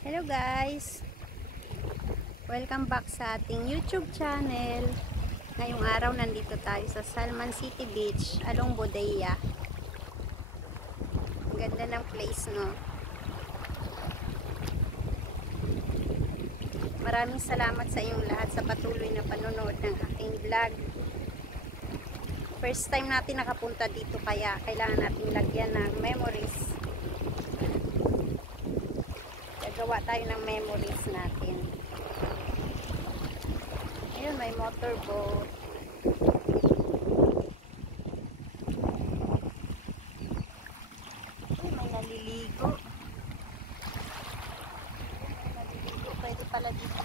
Hello guys! Welcome back sa ating YouTube channel. Ngayong araw nandito tayo sa Salman City Beach, Along Bodea. Ang ganda ng place, no? Maraming salamat sa inyong lahat sa patuloy na panonood ng aking vlog. First time natin nakapunta dito kaya kailangan natin lagyan ng memories. Gawa tayo ng memories natin. Ayun, may motorboat. Ay, may naliligo. Pwede pala dito.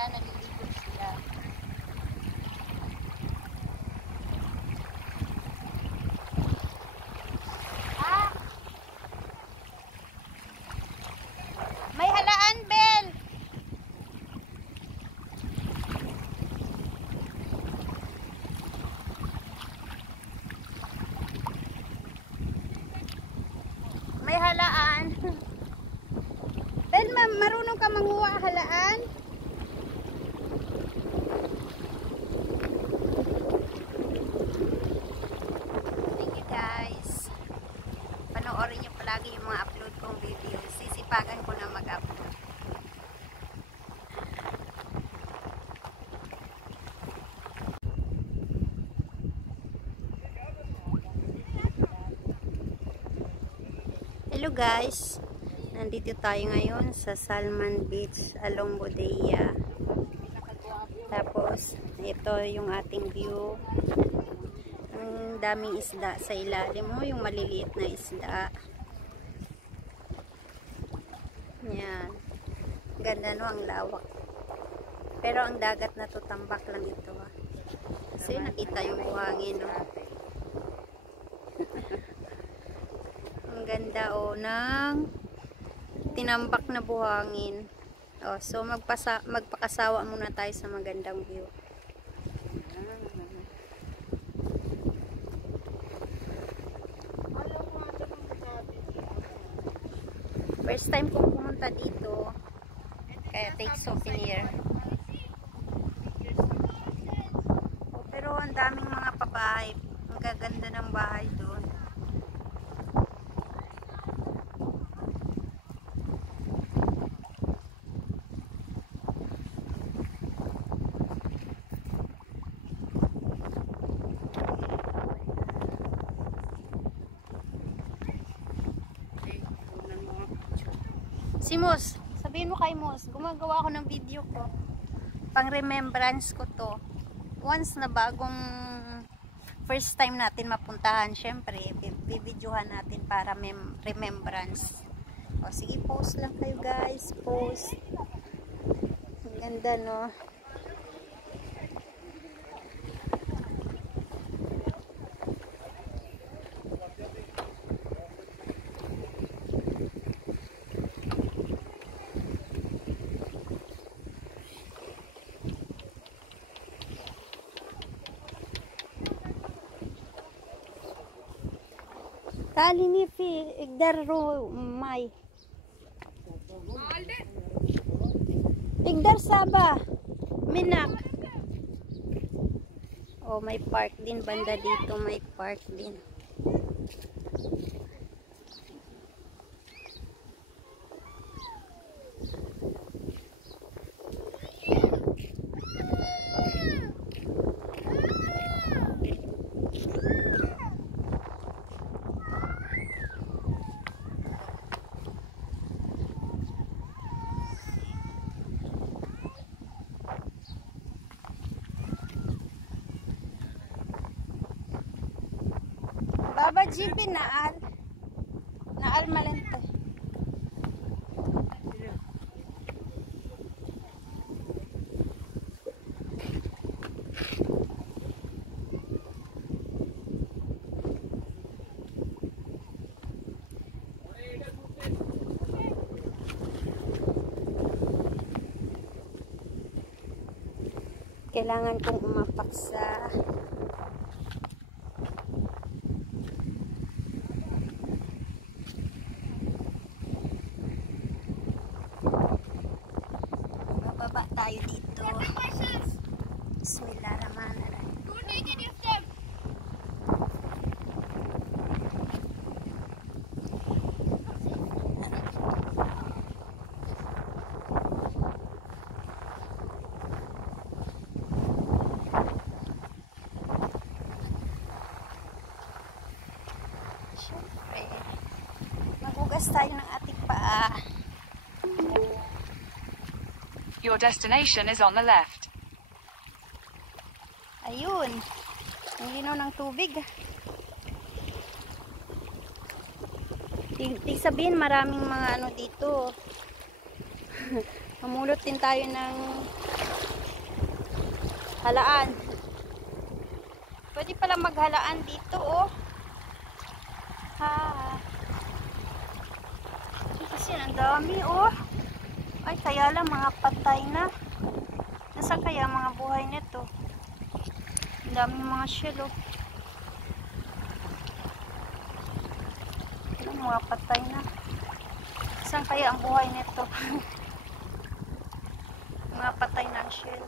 Naliligo sila. May halaan, Bel! May halaan. Bel, marunong ka manguha halaan? Panoorin nyo palagi yung mga upload kong video. Sisipagan ko na mag-upload. Hello guys! Nandito tayo ngayon sa Salman Beach, Along Bodea. Tapos, ito yung ating view. Ang daming isda sa ilalim mo, yung maliliit na isda. Yan. Ganda no, ang lawak. Pero ang dagat na to, tambak lang ito. Kasi nakita yung buhangin. No? Ang ganda ng tinambak na buhangin. So magpakasawa muna tayo sa magandang view. First time kong pumunta dito, kaya take souvenir. Pero ang daming mga pabahay. Ang gaganda ng bahay doon. Si Mus, sabihin mo kay Mus, gumagawa ako ng video ko. Pang remembrance ko to. Once na bagong first time natin mapuntahan, syempre, bibidyohan natin para remembrance. O sige, post lang kayo guys, post. Ang ganda no. Kali ni fi igdar ro may igdar saba minak. Oh, may park din banda dito, may park din. Baba GB naal malente. Kailangan kong umapak sa bababa tayo dito. Bismillahirrahmanirrahim. Siyempre, maghugas tayo ng ating paa. Your destination is on the left. Ayun. Ang linaw ng tubig. Tig sabihin maraming mga ano dito. Mamulot din tayo ng halaan. Pwede pala maghalaan dito, oh. Ha. Kasi ang dami, oh. Ay, kaya lang mga patay na. Nasaan kaya mga buhay nito? Ang daming mga shell, oh. Mga patay na. Saan kaya ang buhay nito? Mga patay na ang shell.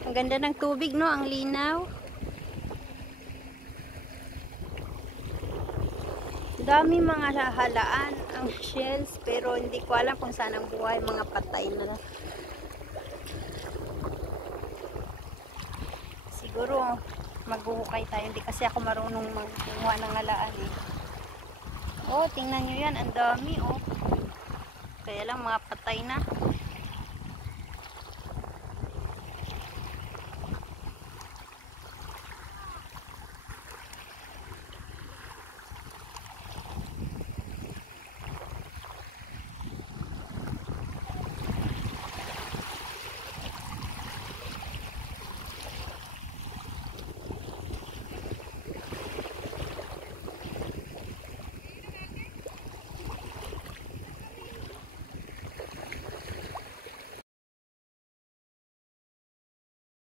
Ang ganda ng tubig, no? Ang linaw. Dami mga halaan ang shells, pero hindi ko alam kung saan ang buhay. Mga patay na. Siguro maghuhukay tayo. Hindi kasi ako marunong magkuha ng halaan, eh. Oh, tingnan nyo yan. Ang dami, oh. Kaya lang mga patay na.